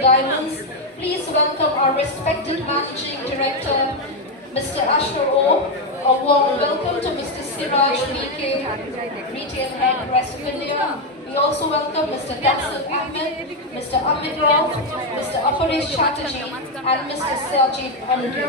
Diamonds. Please welcome our respected Managing Director, Mr. Asher O. A warm welcome to Mr. Siraj BK, Retail Head, West of India. We also welcome Mr. Dasal Ahmed, Mr. Amit Rao, Mr. Aparesh Chatterjee, and Mr. Sajid Andu.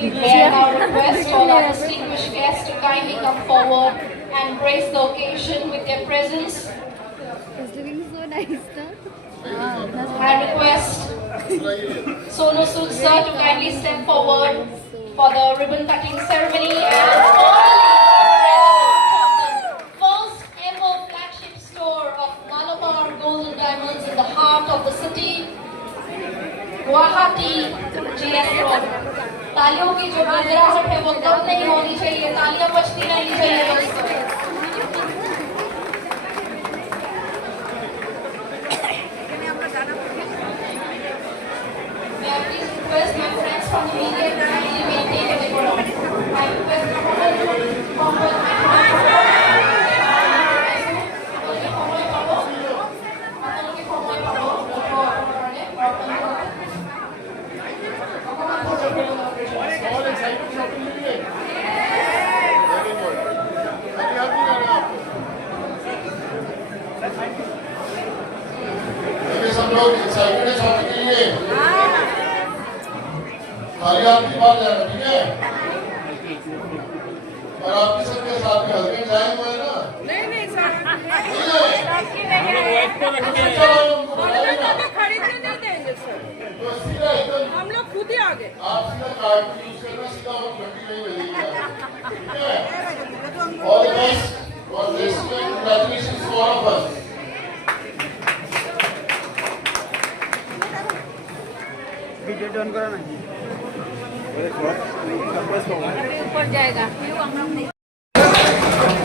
May I now request all our distinguished guests to kindly come forward and grace the occasion with their presence. It's looking so nice, huh? I request Sonu Sood sir to kindly step forward for the ribbon cutting ceremony and the first ever flagship store of Malabar Gold and Diamonds in the heart of the city, Guwahati, GS Road. तालियों की जो गड़गड़ाहट है वो कम नहीं होनी चाहिए, तालियां बजती रहनी चाहिए दोस्तों। May I please request my friends from the media to kindly maintain the decorum. I request my forward सब लोग एक्साइटेड है शॉपिंग के लिए। खाली आप की बात जाना, ठीक है? और आपके सबके साथ में हस्बैंड जाएंगे है ना? नहीं सर, आपकी नहीं है। खरीदने नहीं देंगे सर। तो सीधा एकदम हम लोग खुद ही आ गए। आप सीधा कार्ड यूज करना, सीधा और घंटी नहीं मिलेगी, ठीक है? All the best for this and congratulations to all of us.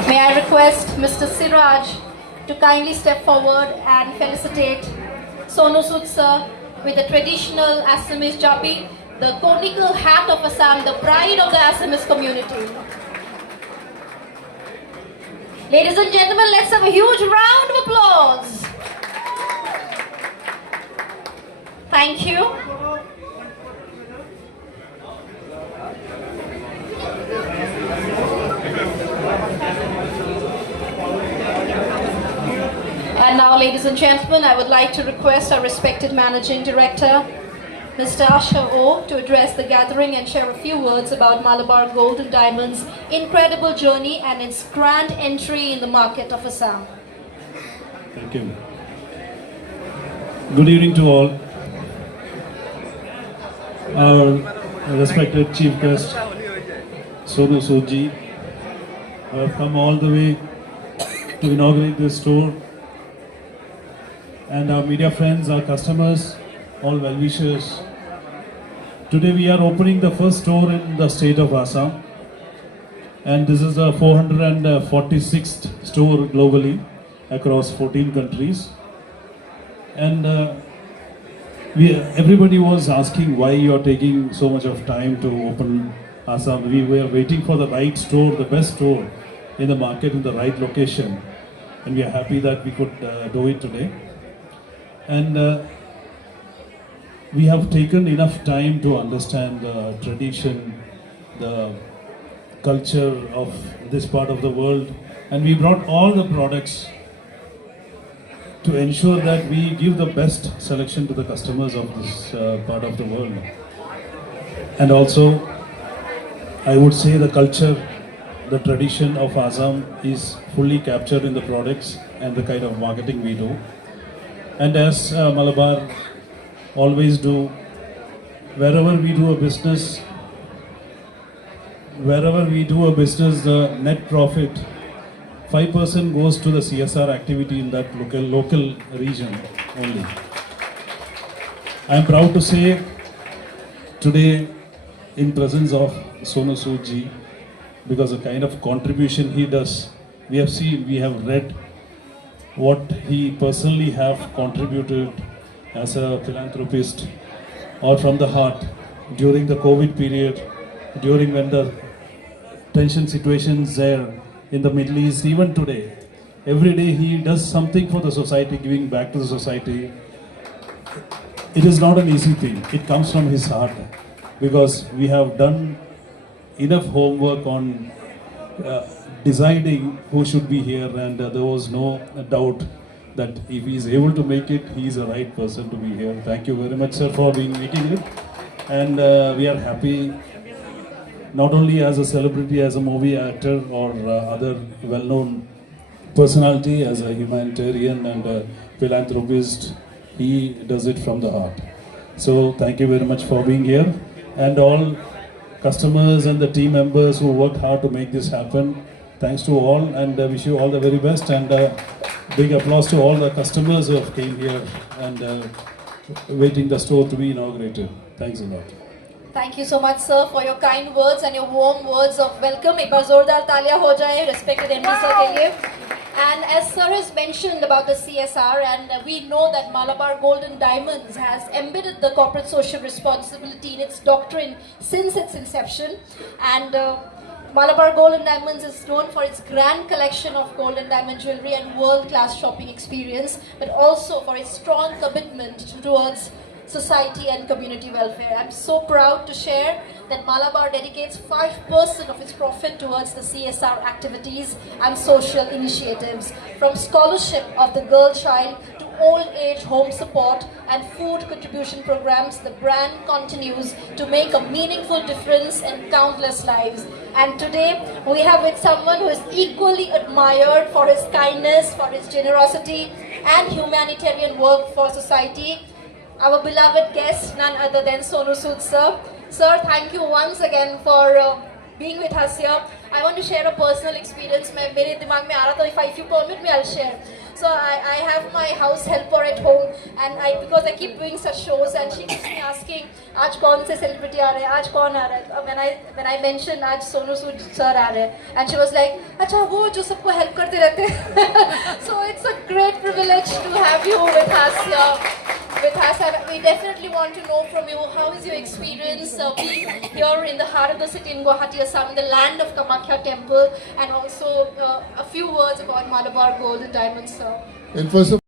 May I request Mr. Siraj to kindly step forward and felicitate Sonu Sood sir with the traditional Assamese japi, the conical hat of Assam, the pride of the Assamese community. Ladies and gentlemen, let's have a huge round of applause. Thank you. And now, ladies and gentlemen, I would like to request our respected Managing Director, Mr. Asher O, to address the gathering and share a few words about Malabar Gold and Diamonds' incredible journey and its grand entry in the market of Assam. Thank you. Good evening to all. Our respected Chief Guest, Sonu Sood ji, have come all the way to inaugurate this store. And our media friends, our customers, all well-wishers. Today we are opening the first store in the state of Assam. And this is the 446th store globally across 14 countries. And everybody was asking why you are taking so much of time to open Assam. We were waiting for the right store, the best store in the market, in the right location. And we are happy that we could do it today. And we have taken enough time to understand the tradition, the culture of this part of the world, and we brought all the products to ensure that we give the best selection to the customers of this part of the world. And also, I would say the culture, the tradition of Assam is fully captured in the products and the kind of marketing we do. And as Malabar always do, wherever we do a business, the net profit, 5% goes to the CSR activity in that local region only. I am proud to say today in presence of Sonu Sood ji, because the kind of contribution he does, we have seen, we have read what he personally have contributed as a philanthropist or from the heart during the COVID period, during when the tension situations there in the Middle East, even today. Every day he does something for the society, giving back to the society. It is not an easy thing. It comes from his heart because we have done enough homework on deciding who should be here, and there was no doubt that if he is able to make it, he is the right person to be here. Thank you very much, sir, for making it. And we are happy not only as a celebrity, as a movie actor or other well-known personality, as a humanitarian and a philanthropist. He does it from the heart. So thank you very much for being here, and all customers and the team members who worked hard to make this happen. Thanks to all, and wish you all the very best, and big applause to all the customers who have came here and waiting the store to be inaugurated. Thanks a lot. Thank you so much, sir, for your kind words and your warm words of welcome. एक बार जोरदार तालियां हो जाए respected MD sir के लिए. And as sir has mentioned about the CSR, and we know that Malabar Gold and Diamonds has embedded the corporate social responsibility in its doctrine since its inception. And Malabar Gold and Diamonds is known for its grand collection of gold and diamond jewelry and world-class shopping experience, but also for its strong commitment towards society and community welfare. I'm so proud to share that Malabar dedicates 5% of its profit towards the CSR activities and social initiatives. From scholarship of the girl child to old age home support and food contribution programs, the brand continues to make a meaningful difference in countless lives. And today we have with someone who is equally admired for his kindness, for his generosity and humanitarian work for society. Our beloved guest, none other than Sonu Sood sir. Sir, thank you once again for being with us here. I want to share a personal experience. मेरे दिमाग में आ रहा था, if you permit me, I'll share. So I have my house helper at home, and because I keep doing such shows, and she keeps me asking, आज कौन से celebrity आ रहे हैं, आज कौन आ रहा है? When I mentioned आज Sonu Sood sir आ रहे हैं, and she was like, अच्छा वो जो सबको help करते रहते हैं. So it's a great privilege to have you with us here. And we definitely want to know from you, how is your experience being here in the heart of the city in Guwahati, Assam, in the land of Kamakhya Temple, and also a few words about Malabar Gold and Diamonds, sir. And first of